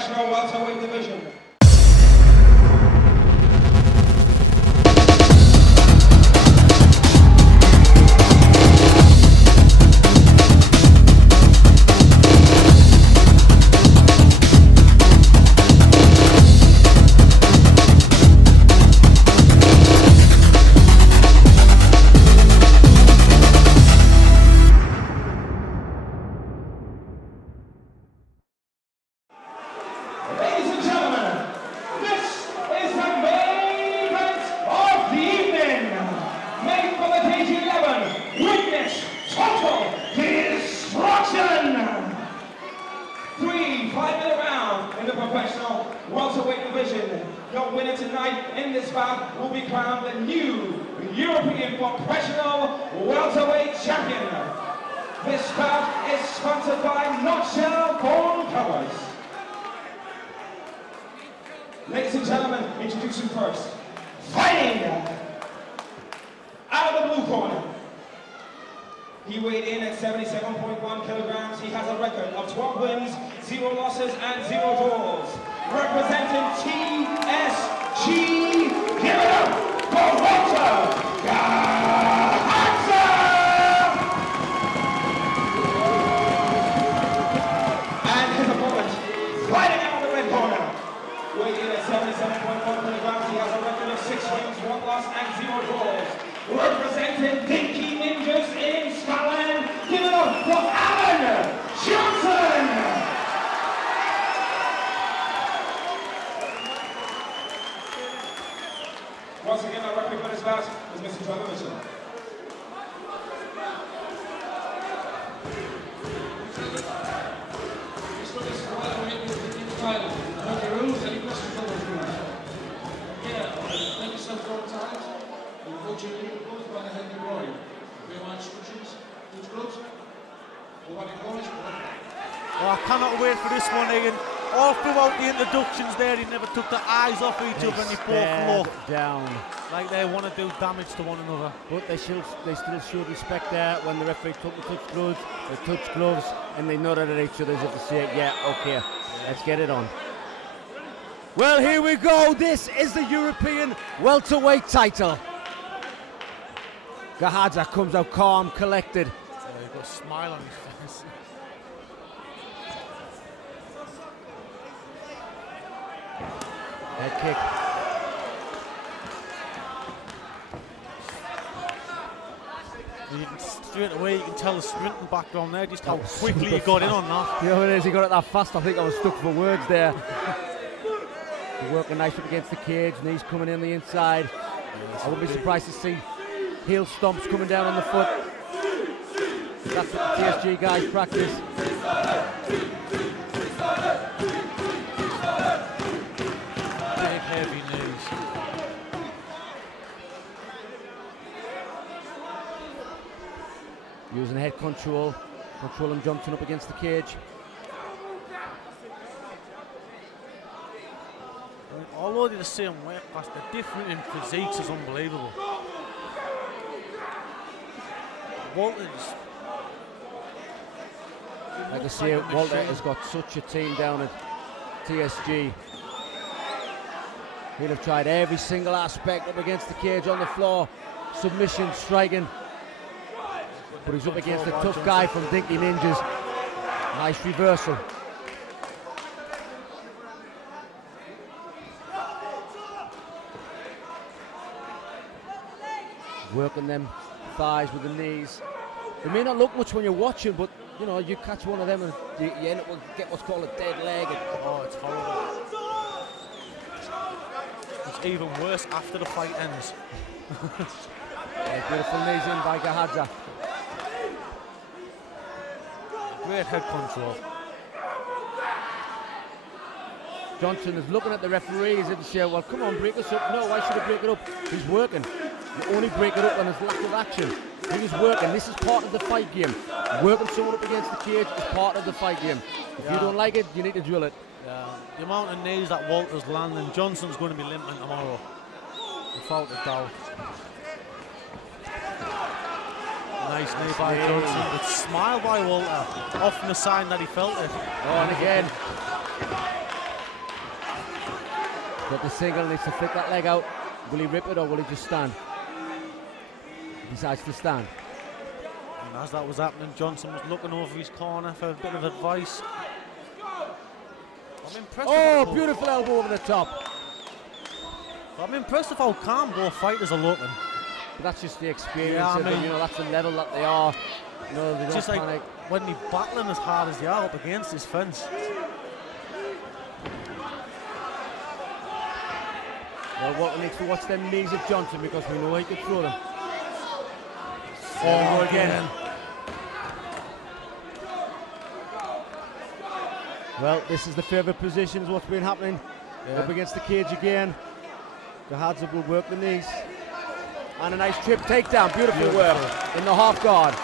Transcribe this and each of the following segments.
professional welterweight division. Welterweight division. Your winner tonight in this bout will be crowned the new European professional welterweight champion. This bout is sponsored by Nutshell Bone Covers. Ladies and gentlemen, introducing first, fighting out of the blue corner. He weighed in at 77.1 kilograms. He has a record of 12 wins, 0 losses, and 0 draws. Representing TSG, give it up for Gahadza! And his opponent, fighting out of the red corner. Weighed in at 77.1 kilograms. He has a record of 6 wins, 1 loss, and 0 draws. Representing Dinky Ninjas in Scotland, give it up for Johnston! Once again, our referee for this bout is Mr. Trevor Mitchell. This one is welterweight title. Know the rules? Any questions on those rules? Yeah, thank yourself 4 times. You vote your leader goes by the head of the body. Very much instructions, which gloves? What do you call it? Oh, I cannot wait for this one, Ian. All throughout the introductions there, he never took their eyes off each other and they both look down like they want to do damage to one another. But they still showed respect there when the referee took the touch gloves, and they nodded at each other as if to say, yeah, okay, let's get it on. Well, here we go. This is the European welterweight title. Gahadza comes out calm, collected. He's got a smile on his face. Head kick. Straight away, you can tell the sprinting background there, just how quickly he got in on that. You know what it is, he got it that fast. I think I was stuck for words there. Working nice up against the cage, knees coming in the inside. I wouldn't be surprised to see heel stomps coming down on the foot. That's what the TSG guys practice. Big heavy knees. Using head control, controlling Johnston up against the cage. Although they're the same weight class, the difference in physiques is unbelievable. Walter's, like I say, Walter has got such a team down at TSG. He'll have tried every single aspect up against the cage, on the floor, submission, striking. But he's up against a tough guy from Dinky Ninjas. Nice reversal. Working them thighs with the knees. They may not look much when you're watching, but you know, you catch one of them and you end up with get what's called a dead leg. Oh, it's horrible. It's even worse after the fight ends. Yeah, beautiful knees in by Gahadza. Great head control. Johnston is looking at the referees and saying, well, come on, break us up. No, why should I break it up? He's working. You only break it up when there's lack of action. He's working. This is part of the fight game. Working someone up against the cage is part of the fight game. If you don't like it, you need to drill it. Yeah. The amount of knees that Walter's landing, Johnston's going to be limping tomorrow, without a doubt. Nice knee by Johnston, but smile by Walter, often a sign that he felt it. Oh, and again. Got the single, needs to flick that leg out. Will he rip it or will he just stand? He decides to stand. And as that was happening, Johnston was looking over his corner for a bit of advice. I'm impressed. Oh, beautiful elbow over the top. I'm impressed with how calm both fighters are looking. But that's just the experience of them, you know, that's the level that they are. You know, they don't just panic. like when they're battling as hard as they are up against this fence. Well, what we need to watch them knees of Johnston because we know he can throw them. Oh, again. Well, this is the favourite positions, what's been happening. Up against the cage again. Gahadza will work the knees. And a nice trip takedown, beautiful work in the half guard.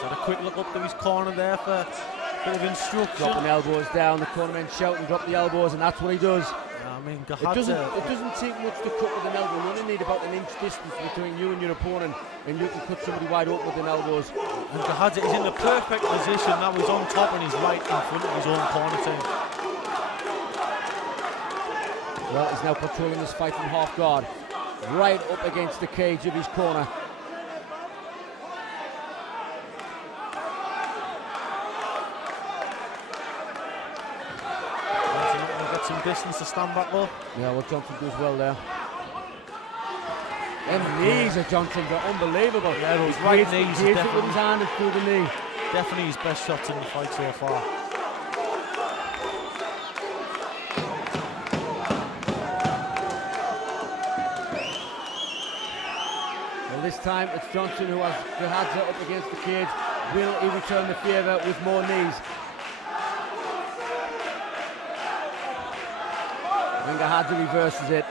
So a quick look up to his corner there for a bit of instruction. Dropping elbows down, the cornermen shouting, drop the elbows, and that's what he does. Yeah, I mean, It doesn't take much to cut with an elbow. You only need about an inch distance between you and your opponent, and you can cut somebody wide open with an elbows. And Gahadza is in the perfect position. Now he's on top and he's right in front of his own corner team. Well, he's now controlling this fight from half guard, right up against the cage of his corner. Get some distance to stand back though. Yeah, well, Johnston does well there. Them knees of Johnston are unbelievable. Yeah, those right knees. He hits it with his hand and through the knee. Definitely his best shots in the fight so far. Well, this time it's Johnston who has Gahadza up against the cage. Will he return the favour with more knees? And Gahadza reverses it.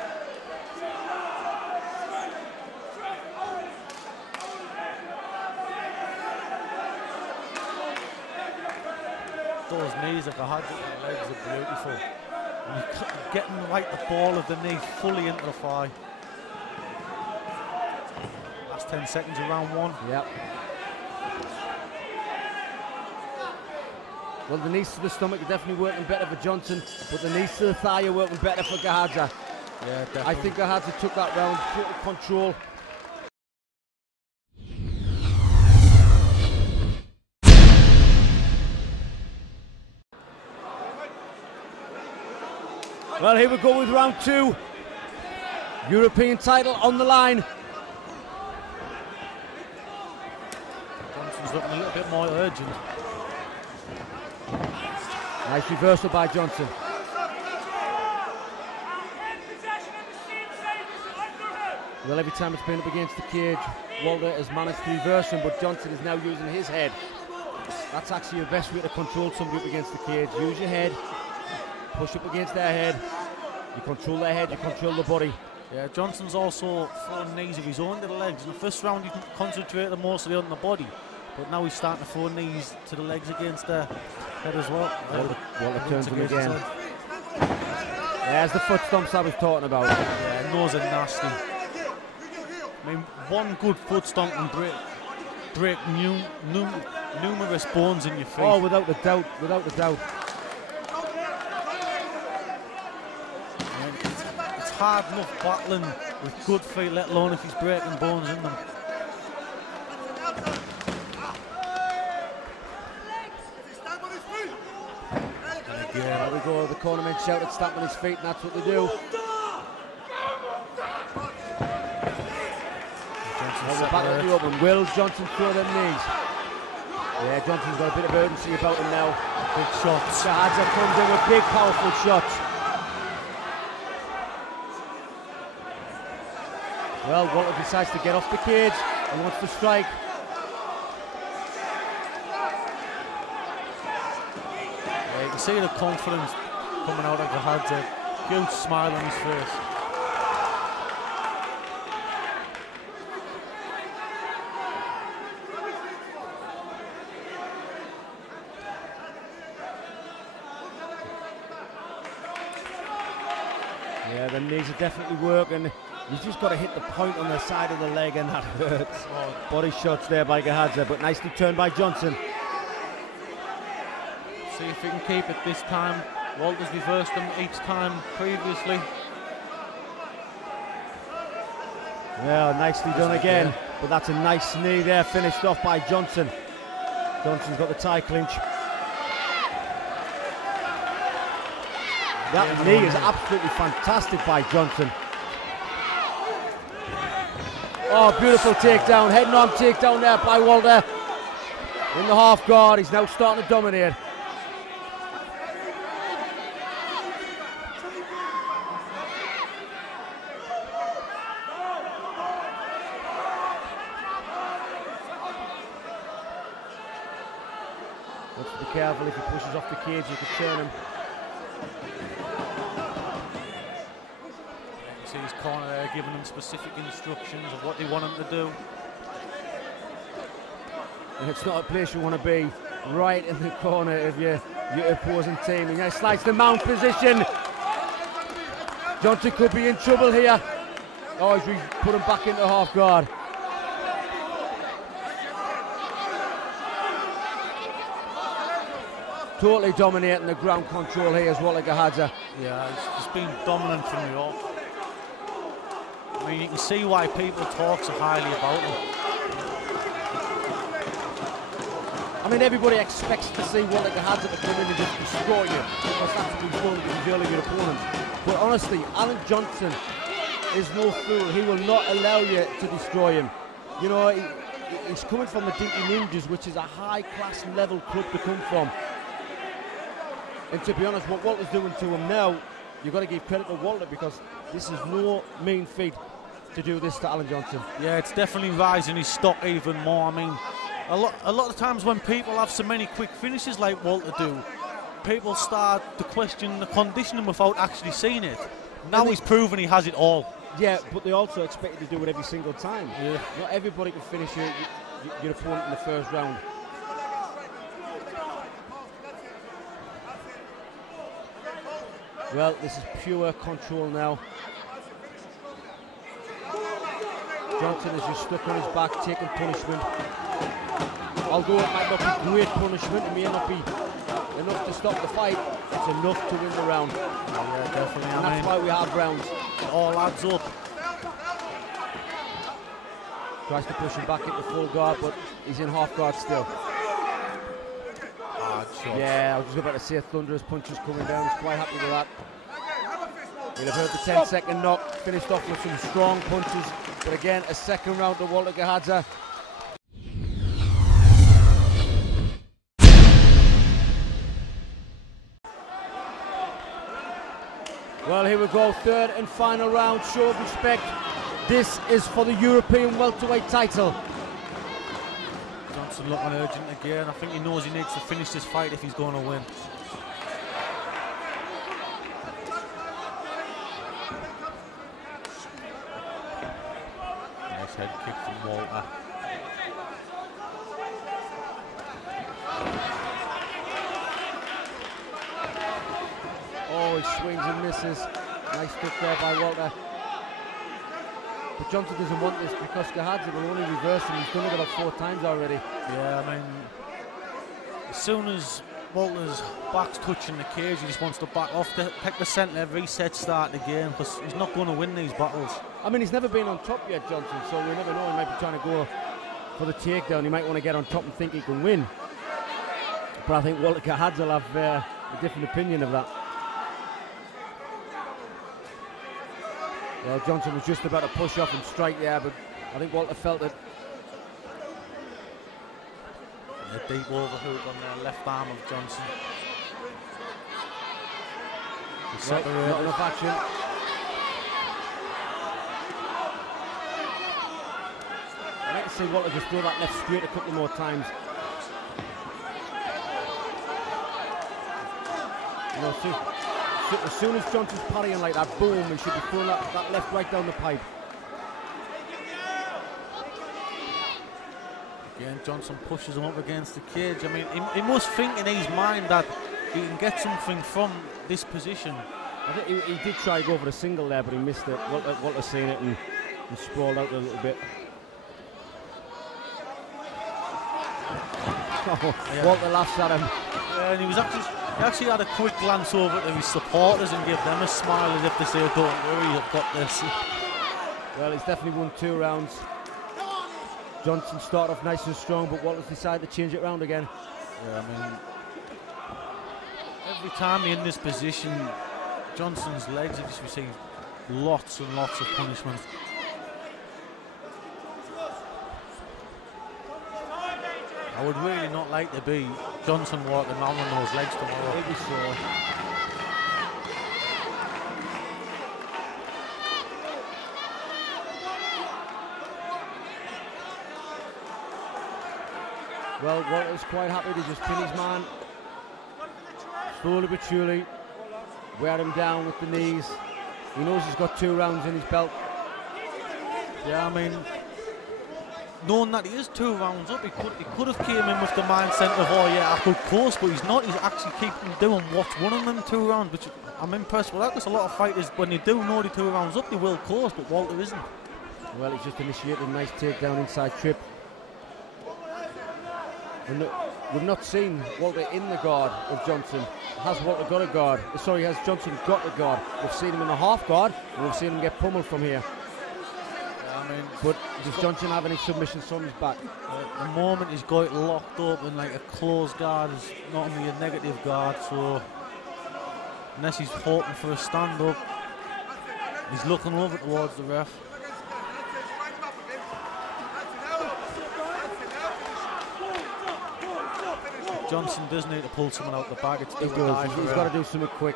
Those knees of Gahadza's legs are beautiful. And you're getting right the ball of the knee fully into the thigh. Last 10 seconds of round one. Yep. Well, the knees to the stomach are definitely working better for Johnston, but the knees to the thigh are working better for Gahadza. Yeah, definitely. I think Gahadza took that round, total control. Well, here we go with round two. European title on the line. Johnston's looking a little bit more urgent. Nice reversal by Johnston. Well, every time it's been up against the cage, Walter has managed to reverse him, but Johnston is now using his head. That's actually the best way to control somebody up against the cage. Use your head, push up against their head. You control their head, you control the body. Yeah, Johnston's also throwing knees of his own to the legs. In the first round, you can concentrate mostly on the body, but now he's starting to throw knees to the legs against the head as well. Walter turns him again. There's the foot stomps I was talking about. Yeah, those are nasty. I mean, one good foot stomp can break numerous bones in your feet. Oh, without a doubt, without a doubt. It's hard enough battling with good feet, let alone if he's breaking bones in them. Yeah, there we go. The cornermen shouted, stamping his feet, and that's what they do. Back at the open. Will Johnston throw them knees? Yeah, Johnston's got a bit of urgency about him now. Big shots. Gahadza comes in with big, powerful shots. Well, Walter decides to get off the cage and wants to strike. Yeah, you can see the confidence coming out of Gahadza. Huge smile on his face. Yeah, the knees are definitely working. You've just got to hit the point on the side of the leg and that hurts. Oh, body shots there by Gahadza, but nicely turned by Johnston. See if he can keep it this time. Walter's reversed them each time previously. Yeah, nicely done again. But that's a nice knee there, finished off by Johnston. Johnston's got the tie clinch. That knee is absolutely fantastic by Johnston. Oh, beautiful takedown, heading on takedown there by Walter. In the half guard, he's now starting to dominate. Wants to be careful, if he pushes off the cage, he could turn him. See his corner there giving them specific instructions of what they want him to do. And it's not a place you want to be, right in the corner of your opposing team. And now slides the mount position. Johnston could be in trouble here. Oh, he's put him back into half guard. Totally dominating the ground control here is Walter Gahadza. Yeah, he's just been dominant from the off. I mean, you can see why people talk so highly about him. I mean, everybody expects to see Walter Gahadza to come in and just destroy you, because that's what he's done with your opponents. But honestly, Alan Johnston is no fool. He will not allow you to destroy him. You know, he's coming from the Dinky Ninjas, which is a high-class level club to come from. And to be honest, what Walter's doing to him now, you've got to give credit to Walter, because this is no mean feat to do this to Alan Johnston. Yeah, it's definitely rising his stock even more. I mean, a lot of times when people have so many quick finishes like Walter do, people start to question the conditioning without actually seeing it. Now he's proven he has it all. Yeah, but they also expect you to do it every single time. Yeah. Not everybody can finish your opponent in the first round. Well, this is pure control now. Johnston is just stuck on his back, taking punishment. Although it might not be great punishment, it may not be enough to stop the fight, it's enough to win the round. Yeah, definitely. And that's why we have rounds. It all adds up. Tries to push him back into full guard, but he's in half guard still. Hard shot. Yeah, I was just about to say thunderous punches coming down. He's quite happy with that. He'll have heard the 10-second knock, finished off with some strong punches. But again, a second round to Walter Gahadza. Well, here we go, third and final round, show of respect. This is for the European welterweight title. Johnston looking urgent again. I think he knows he needs to finish this fight if he's going to win. Nice head kick from Walter. Oh, he swings and misses. Nice kick there by Walter. But Johnston doesn't want this because Gahadza will only reverse him. He's done it about 4 times already. Yeah, I mean, as soon as Walter's back's touching the cage, he just wants to back off, pick the centre, reset, start again, because he's not going to win these battles. I mean, he's never been on top yet, Johnston, so we never know. He might be trying to go for the takedown. He might want to get on top and think he can win. But I think Walter Gahadza will have a different opinion of that. Well, Johnston was just about to push off and strike there, but I think Walter felt it. A deep overhook on the left arm of Johnston. Right, not enough action. I'd like to see Walter just throw that left straight a couple more times. You know, as soon as Johnston's parrying like that, boom, and should be throwing that left right down the pipe. Again, Johnston pushes him up against the cage. I mean, he must think in his mind that he can get something from this position. I think he did try to go for a single there, but he missed it. Walter seen it and sprawled out a little bit. Oh, yeah. Walter laughs at him. Yeah, and he was actually He actually had a quick glance over to his supporters and gave them a smile as if to say, don't worry, I've got this. Well, he's definitely won 2 rounds. Johnston started off nice and strong, but Walters decided to change it round again. Yeah, I mean, every time you're in this position, Johnston's legs have just received lots and lots of punishment. I would really not like to be Johnston walking around on those legs tomorrow. Maybe so. Well, Walter's quite happy to just pin his man. Slowly but surely, wear him down with the knees. He knows he's got 2 rounds in his belt. Yeah, I mean, knowing that he is 2 rounds up, he could have came in with the mindset of, oh yeah, I could course, but he's not. He's actually keeping doing what's one of them 2 rounds, which I'm impressed with that, because a lot of fighters, when they do know they're 2 rounds up, they will course, but Walter isn't. Well, he's just initiated a nice takedown inside trip. And we've not seen Walter in the guard of Johnston. Has Walter got a guard? Sorry, has Johnston got a guard? We've seen him in the half guard, and we've seen him get pummeled from here. Yeah, I mean, but does Johnston have any submissions on his back? At the moment, he's got it locked up in like a closed guard. It's not only a negative guard, so unless he's hoping for a stand-up, he's looking over towards the ref. Johnston does need to pull someone out the bag. It's He's got to do something quick.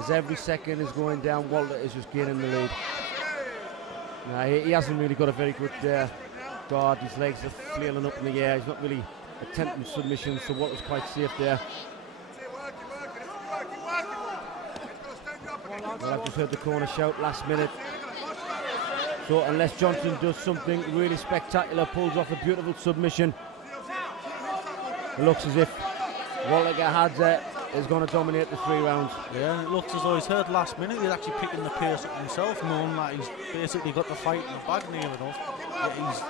As every second is going down, Walter is just gaining the lead. Nah, he hasn't really got a very good guard. His legs are flailing up in the air. He's not really attempting submission, so Walter's quite safe there. Well, I've just heard the corner shout last minute. So unless Johnston does something really spectacular, pulls off a beautiful submission, it looks as if Walter Gahadza is going to dominate the 3 rounds. Yeah, it looks as though he's heard last minute. He's actually picking the pace up himself, knowing that he's basically got the fight in the bag near enough. But he's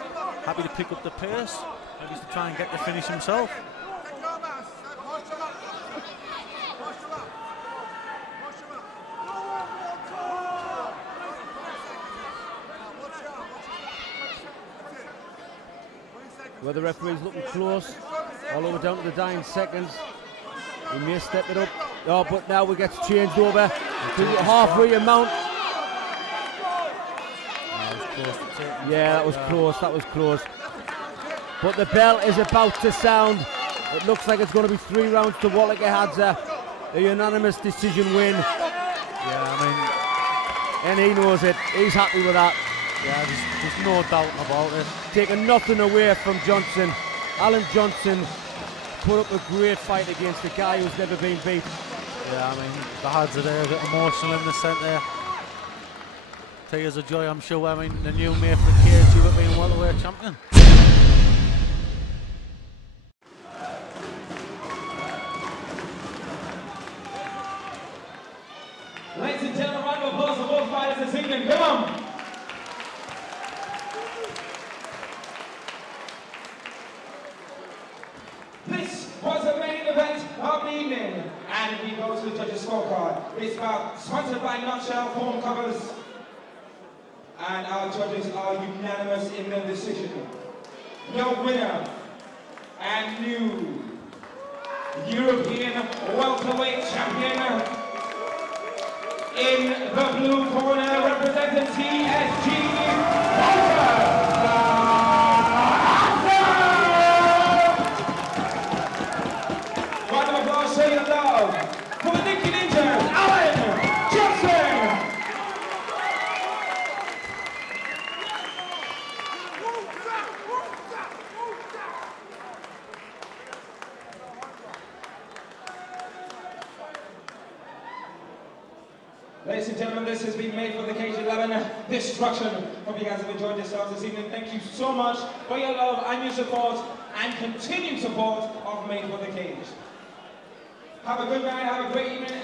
happy to pick up the pace, maybe to try and get the finish himself. Where the referee's looking close, all over down to the dying seconds. He may step it up. Oh, but now we get changed over to the halfway amount. Yeah, that was close, that was close. But the bell is about to sound. It looks like it's going to be 3 rounds to Walter Gahadza. A unanimous decision win. Yeah, I mean, and he knows it. He's happy with that. Yeah, there's no doubt about it. Taking nothing away from Johnston. Alan Johnston put up a great fight against a guy who's never been beat. Yeah, I mean, the Gahadza are there, a bit emotional in the centre. Tears of joy, I'm sure. I mean, the new mate for KG with being welterweight champion. Ladies and gentlemen, round of applause for both fighters this evening. Come on. This was the main event of the evening, and we go to the judges' scorecard. It's sponsored by Nutshell Foam Covers, and our judges are unanimous in their decision. Your winner and new European welterweight champion, in the blue corner, representing TSG, Walter Gahadza! Round of applause, show your love for the Nicky Ninjas, Alan Johnston! Ladies and gentlemen, this has been Made for the Cage 11 Destruction. Hope you guys have enjoyed yourselves this evening. Thank you so much for your love and your support and continued support of Made for the Cage. Have a good night, have a great evening.